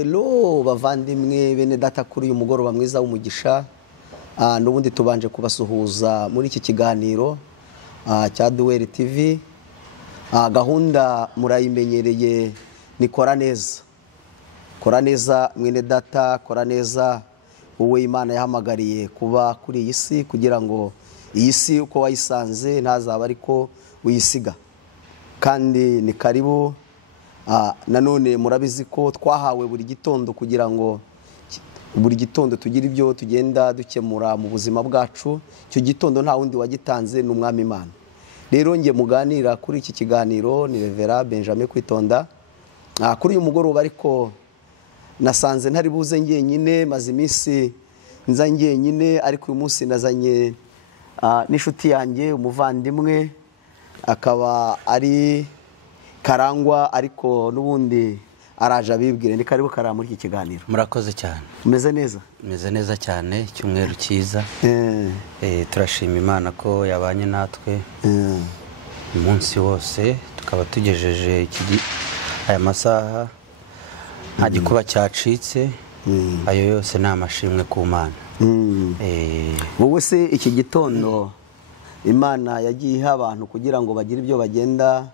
Hello bavandimwe bene data kuri uyu mugoroba mwiza w'umugisha. N'ubundi tubanje kubasuhuza muri iki kiganiro cya Duel TV. Gahunda murayimenyereye ni kora neza. Kora neza mwene data, kora neza wowe Imana yahamagariye kuba kuri iyi si kugira ngo iyi si uko wayisanze ntazaba ariko uyisiga. Kandi ni karibu. Nanone murabizi ko twahawe buri gitondo kugira ngo buri gitondo tugire ibyo tugenda dukemura mu buzima bwacu. Icyo gitondo nta wundi wagitanze n'umwami Imana. Rero nge muganira kuri iki kiganiro ni Reverend Benjamin Kwitonda. Kuri uyu mugoroba ariko nasanze ntari buze ngenyine, maze iminsi nza ngenyine, ariko uyu munsi nazanye n'inshuti yanjye umuvandimwe akaba ari Karangwa, ariko n'ubundi araje abibwire. Ni karibu Karangwa muri iki kiganiro. Murakoze cyane. Umeze neza? Meze neza cyane, cyumweru cyiza. Turashima Imana ko yabanye natwe umunsi wose, tukaba tugejeje aya masaha nta gikuba cyacitse. Ayo yose ni amashimwe ku Mana. Wowe se iki gitondo Imana yagiye iha abantu kugira ngo bagire ibyo bagenda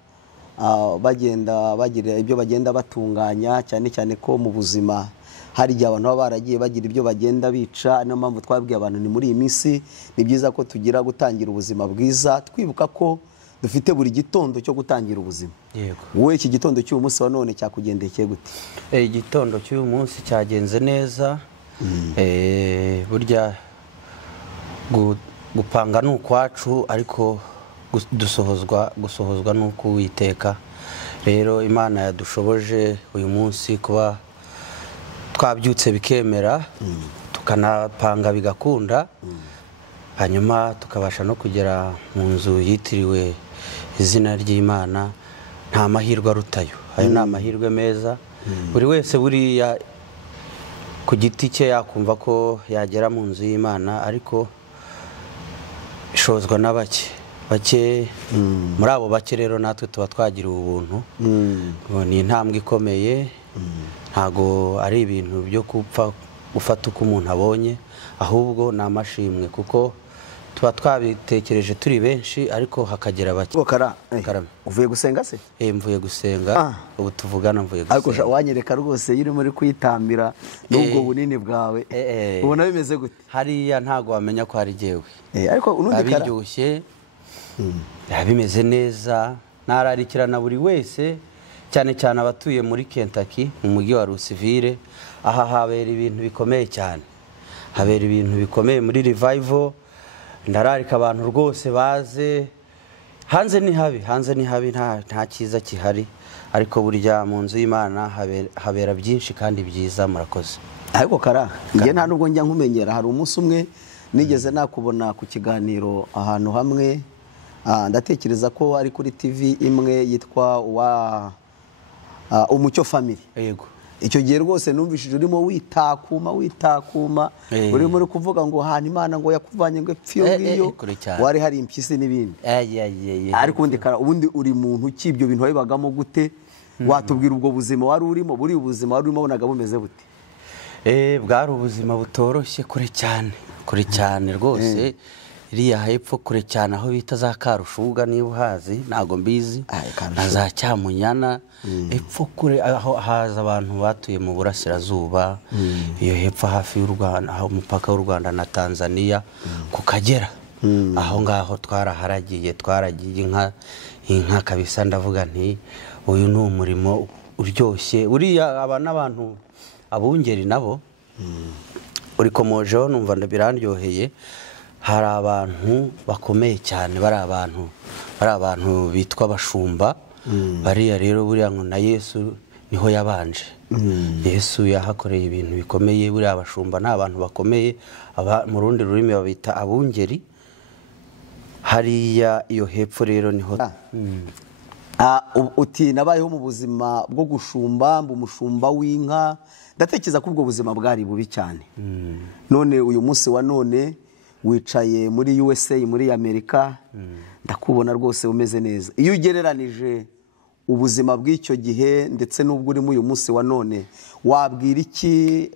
bagira ibyo bagenda batunganya, cyane cyane ko mu buzima hari igihe abantu baba baragiye bagira ibyo bagenda bica. Niyo mpamvu twabwiye abantu ni muri iyi minsi ni byiza ko tugira gutangira ubuzima bwiza, twibuka ko dufite buri gitondo cyo gutangira ubuzima. Yego. Wowe iki gitondo cy'uyu munsi wa none cyakugendekeye gute? Igitondo cy'uyu munsi cyagenze neza. Burya gupanga ni ukwacu, ariko gusohozwa nuko Uwiteka. Rero Imana yadushoboje uyu munsi kuba twabyutse bikemera, tukanapanga bigakunda, hanyuma tukabasha no kugera mu nzu yitiriwe izina ry'Imana. Nta mahirwe arutayo. Ayo ni amahirwe meza. Buri wese buriya ku giti cye yakumva ko yagera mu nzu y'Imana, ariko ishozwa n'abake. Muri abo bake rero natwe tuba twagira ubuntu. Ni intambwe ikomeye. Ntago ari ibintu byo gufata uko umuntu abonye, ahubwo ni amashimwe, kuko tuba twabitekereje turi benshi ariko hakagera bake. Uvuye gusenga se? Mvuye gusenga. Ubu tuvugana mvuye gusenga. Ariko wanyereka rwose yiri muri kwitambira n'ubwo bunini bwawe. Ubona bimeze gute? Hariya ntago wamenya ko ari jewe. Ariko unundi Kara abiryoshye. Bimeze neza. Nararikirana buri wese, cyane cyane abatuye muri Kentucky mu mujyi wa Louisville. Aha habera ibintu bikomeye cyane. Habera ibintu bikomeye muri revival. Ndararika abantu rwose baze. Hanze ni habi, nta cyiza kihari, ariko burya mu nzu y'Imana habera byinshi kandi byiza. Murakoze. Ariko Kara, nge nta nubwo njya nkumenyera. Hari umunsi umwe nigeze nakubona ku kiganiro ahantu hamwe, ndatekereza ko ari kuri TV imwe yitwa Umucyo Family. Yego. Icyo gihe rwose numvishije urimo witakuma urimo uri kuvuga ngo hana Imana ngo yakuvanye ngo epfiyo ngiyo, wari hari impyisi n'ibindi. Ariko ubundi uri muntu ki? Ibyo bintu wabibagamo gute? Watubwira ubwo buzima wari urimo, buri ubuzima wari urimo bonaga bumeze bute? Bwari ubuzima butoroshye, kure cyane rwose. Iriya hepfo kure cyane aho bita za Karushuga, niba uhazi, ntago mbizi, na za Cyamunyana. Hepfo kure aho haza abantu batuye mu burasirazuba, iyo hepfo hafi y'u Rwanda, aho umupaka w'u Rwanda na Tanzania ku Kagera. Aho ngaho twaragiye inka kabisa. Ndavuga nti uyu ni umurimo uryoshye. Uriya aba n'abantu abungeri nabo urikomojeho, numva birandyoheye. Hari abantu bakomeye cyane, bari abantu bitwa abashumba. Bariya rero buriya ngo na Yesu niho yabanje. Yesu yahakoreye ibintu bikomeye. Buriya abashumba ni abantu bakomeye, mu rundi rurimi babita abungeri. Hariya iyo hepfo rero niho. Uti nabayeho mu buzima bwo gushumba, umushumba w'inka. Ndatekereza ko ubwo buzima bwari bubi cyane. None uyu munsi wa none wicaye muri USA, muri Amerika, ndakubona rwose umeze neza. Iyo ugereranije ubuzima bw'icyo gihe ndetse n'ubwo urimo uyu munsi wa none, wabwira iki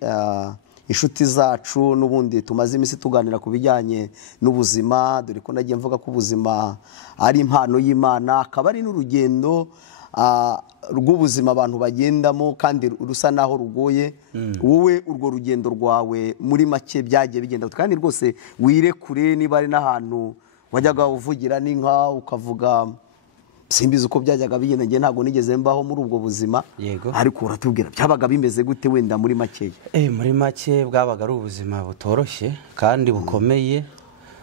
inshuti zacu n'ubundi tumaze iminsi tuganira ku bijyanye n'ubuzima, dore ko nagiye mvuga ko ubuzima ari impano y'Imana, akaba ari n'urugendo rw'ubuzima abantu bagendamo kandi rusa naho rugoye. Wowe urwo rugendo rwawe muri make byagiye bigenda kandi rwose wirekure, niba ari n'ahantu wajyaga uvugira n'inka ukavuga, simbizi uko byajyaga bigenda, njye ntabwo nigeze mbaho muri ubwo buzima, ariko uratubwira byabaga bimeze gute wenda muri makeya? Muri make bwabaga ari ubuzima butoroshye kandi bukomeye,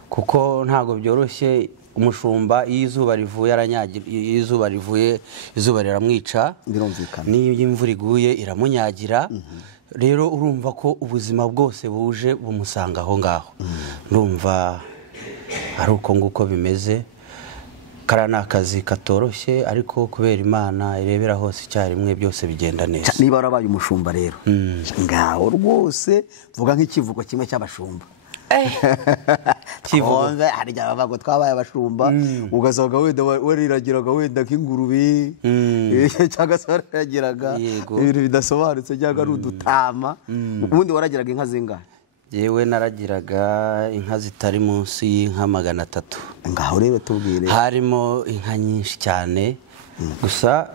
kuko ntabwo byoroshye. Umushumba iyo izuba rivuye aranyagira, iyo izuba rivuye izuba riramwica, birumvikana. N'iyo imvura iguye iramunyagira. Rero urumva ko ubuzima bwose buje bumusanga aho ngaho. Ndumva ari uko nguko bimeze. Kara ni akazi katoroshye, ariko kubera Imana irebera hose icyarimwe byose bigenda neza. Niba warabaye umushumba rero, ngaho rwose vuga nk'ikivugo kimwe cy'abashumba. Kivuga harya bavuga twabaye abashumba, ugasanga wenda wariragiraga wenda nk'ingurube cyangwa se waragiraga ibintu bidasobanutse cyangwa ari udutama. Ubundi waragiraga inka zingahe? Yewe naragiraga inka zitari munsi y'inka 300. Ngaho rero tubwire. Harimo inka nyinshi cyane, gusa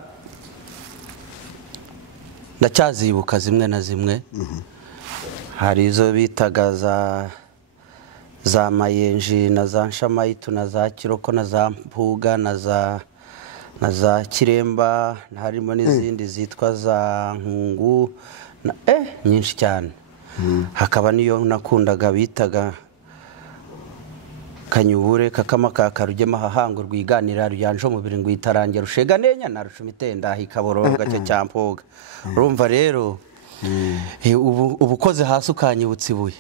ndacyazibuka zimwe na zimwe. Hari izo bitaga za Mayenji na za Nshamayitu na za Kiroko na za Mpuga na za Kiremba, harimo n'izindi zitwa za Nkungu nyinshi cyane. Hakaba niyo nakundaga bitaga Kanyubure, kakama kakarugema hahango rwiganira ruyanje umubiri ngo itarange rushega nenya na rushumitenda hikaboronga cyo cyampoga. Urumva rero ubukoze hasi ukanyibutsa ibuye.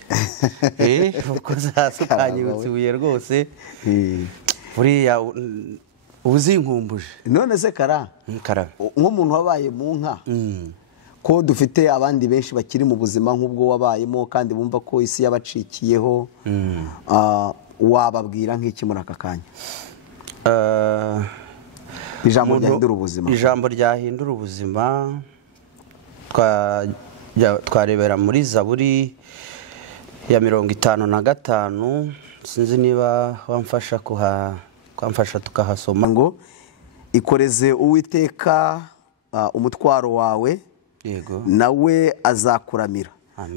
Ubukoze hasi ukanyibutsa ibuye rwose. Buriya ubuzinkumbuje. None se Kara, nk'umuntu wabaye mu nka, ko dufite abandi benshi bakiri mu buzima nk'ubwo wabayemo kandi bumva ko isi yabacikiyeho, wababwira nk'iki muri aka kanya? Ijambo ryahindura ubuzima. Ijambo ryahindura ubuzima twarebera muri Zaburi ya 55. Sinzi niba wamfasha tukahasoma ngo ikoreze Uwiteka umutwaro wawe, nawe azakuramira.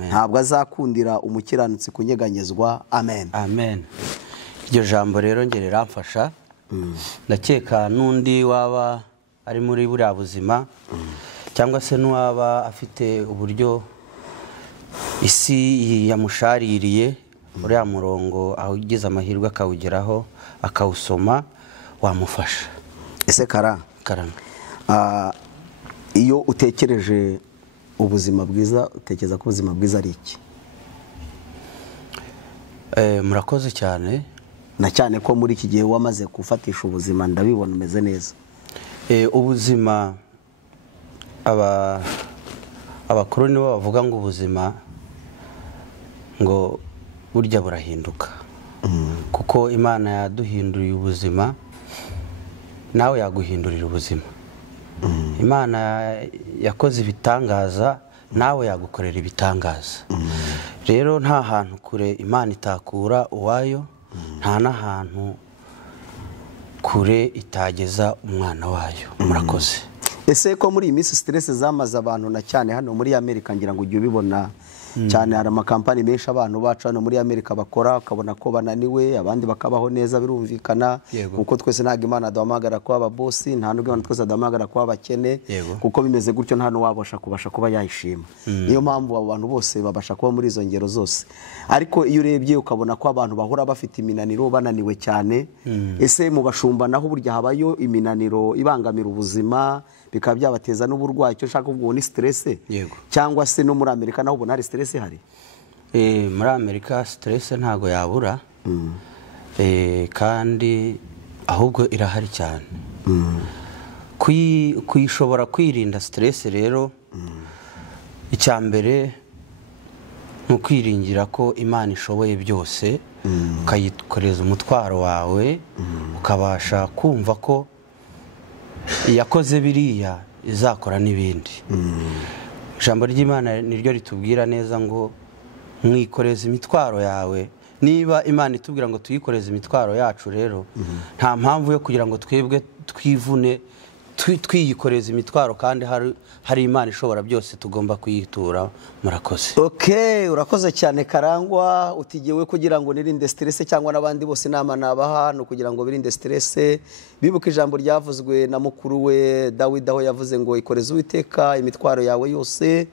Ntabwo azakundira umukiranutsi kunyeganyezwa. Amen. Amen. Iryo jambo rero ngere riramfasha. Ndakeka n'undi waba ari muri buriya buzima, cyangwa se n'uwaba afite uburyo isi yamushaririye, uriya murongo aho ugize amahirwe akawugeraho akawusoma, wamufasha. Ese Kara, iyo utekereje ubuzima bwiza, utekereza ko ubuzima bwiza ari iki? Murakoze cyane. Na cyane ko muri iki gihe wamaze gufatisha ubuzima, ndabibona umeze neza. Ubuzima, abakuru nibo bavuga ngo ubuzima ngo burya burahinduka. Kuko Imana yaduhinduriye ubuzima, nawe yaguhindurira ubuzima. Imana yakoze ibitangaza, nawe yagukorera ibitangaza. Rero nta hantu kure Imana itakura uwayo, nta n'ahantu kure itageza umwana wayo. Murakoze. Ese ko muri iyi minsi stress zamaze abantu, na cyane hano muri Amerika, ngira ngo ujye ubibona cyane, hari amakampani menshi abantu bacu hano muri Amerika bakora, ukabona ko bananiwe, abandi bakabaho neza, birumvikana. Kuko twese ntabwo Imana aduhamagara kuba ababosi, nta nubwo Imana twese aduhamagara kuba abakene, kuko bimeze gutyo nta n'uwabasha kuba yayishima. Niyo mpamvu abo bantu bose babasha kuba muri izo ngero zose. Ariko iyo urebye ukabona ko abantu bahora bafite iminaniro, bananiwe cyane. Ese mu bashumba naho burya habayo iminaniro ibangamira ubuzima, bikaba byabateza n'uburwayi? Icyo nshaka kuvuga ni stress. Cyangwa se no muri Amerika naho ubona hari stress hari? Muri Amerika stress ntago yabura, kandi ahubwo irahari cyane. Kuyishobora kwirinda stress rero, icyambere no kwiringira ko Imana ishoboye byose, ukayikoreza umutwaro wawe, ukabasha kumva ko yakoze biriya izakora n'ibindi. Ijambo ry'Imana niryo ritubwira neza ngo mwikoreze imitwaro yawe. Niba Imana itubwira ngo tuyikoreze imitwaro yacu rero nta mpamvu yo kugira ngo twebwe twivune twiyikoreza imitwaro kandi hari Imana ishobora byose tugomba kuyitura. Murakoze. Okay, urakoze cyane Karangwa. Utigewe kugira ngo nirinde stress cyangwa nabandi bose nama nabaha no kugira ngo birinde stress. Bibuka ijambo ryavuzwe na mukuru we Dawidi aho yavuze ngo ikoreze Uwiteka imitwaro yawe yose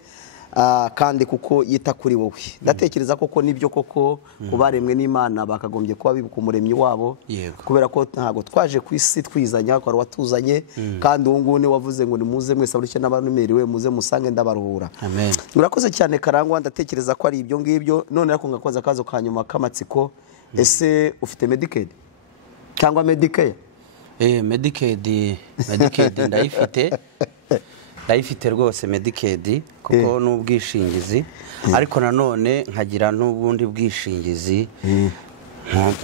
kandi kuko yita kuri wowe. Ndatekereza koko nibyo koko kubaremwe n'Imana bakagombye kuba bibuka umuremyi wabo kubera ko ntago twaje ku isi twizanya ko watuzanye kandi uwo ngune wavuze ngo nimuze mwese aburuke n'abanumeriwe muze musange ndabaruhura. Amen. Urakoze cyane Karangwa. Ndatekereza ko ari ibyo ngibyo. None ariko ngakoza akazo kanyuma kamatsiko. Ese ufite Medicaid cyangwa Medicare? Medicaid ndayifite rwose Medicaid kuko n'ubwishingizi ariko nanone nkagira n'ubundi bwishingizi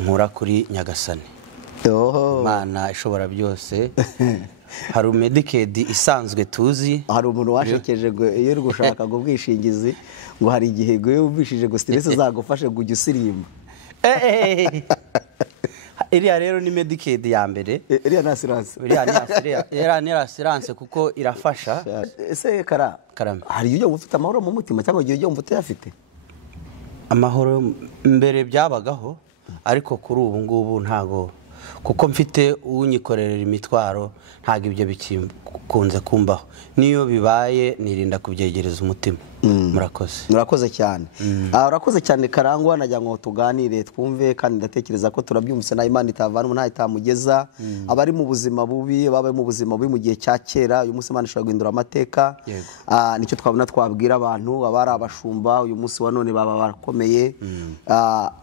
nkura kuri Nyagasani. Imana ishobora byose. Hari Medicaid isanzwe tuzi. Hari umuntu washekeje ngo iyo uri gushaka ngo ubwishingizi ngo hari igihe ngo iyo ubishije ngo stress zagufashe ngo ujye usirimba. Iriya rero ni Medicaid ya mbere. Iriya ni assurance. Iriya ni assurance kuko irafasha. Ese Karame, hari iyo ufite amahoro mu mutima cyangwa iyo mvuto yafite? Amahoro mbere byabagaho ariko kuri ubu ngubu ntago kuko mfite unyikorerera imitwaro ntago ibyo bikunze kumbaho. Niyo bibaye nirinda kubyegereza umutima. Murakoze cyane. Urakoze cyane Karangwa. Najya ngo tuganire twumve kandi ndatekereza ko turabyumvise na Imana itavana umuntu itamugeza abari mu buzima bubi babaye mu buzima bubi mu gihe cya kera. Uyu munsi Imana ishobora guhindura amateka. Nicyo twabona twabwira abantu abari abashumba uyu munsi wa none baba barakomeye.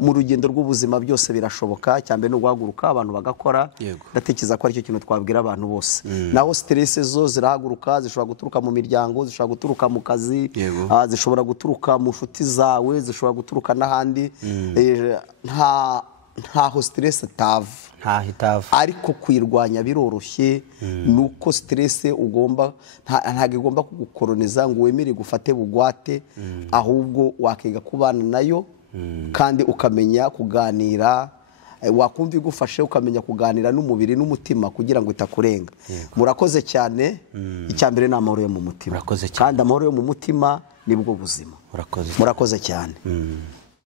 Mu rugendo rw'ubuzima byose birashoboka. Cyambe no guhaguruka abantu bagakora. Ndatekereza ko ari cyo kintu twabwira abantu bose. Naho stress zo zirahaguruka zishobora guturuka mu miryango, zishobora guturuka mu kazi, zishobora guturuka mu nshuti zawe, zishobora guturuka n'ahandi. Ntaho stress itava. Ariko kwirwanya biroroshye. Nuko stress ntago igomba kugukoroniza ngo wemere gufate bugwate, ahubwo wakiga kubana nayo kandi ukamenya kuganira. Wakumva igufashe ukamenya kuganira n'umubiri n'umutima kugira ngo itakurenga. Murakoze cyane. Icyambere ni amahoro yo mu mutima kandi amahoro yo mu mutima nibwo buzima. Murakoze cyane.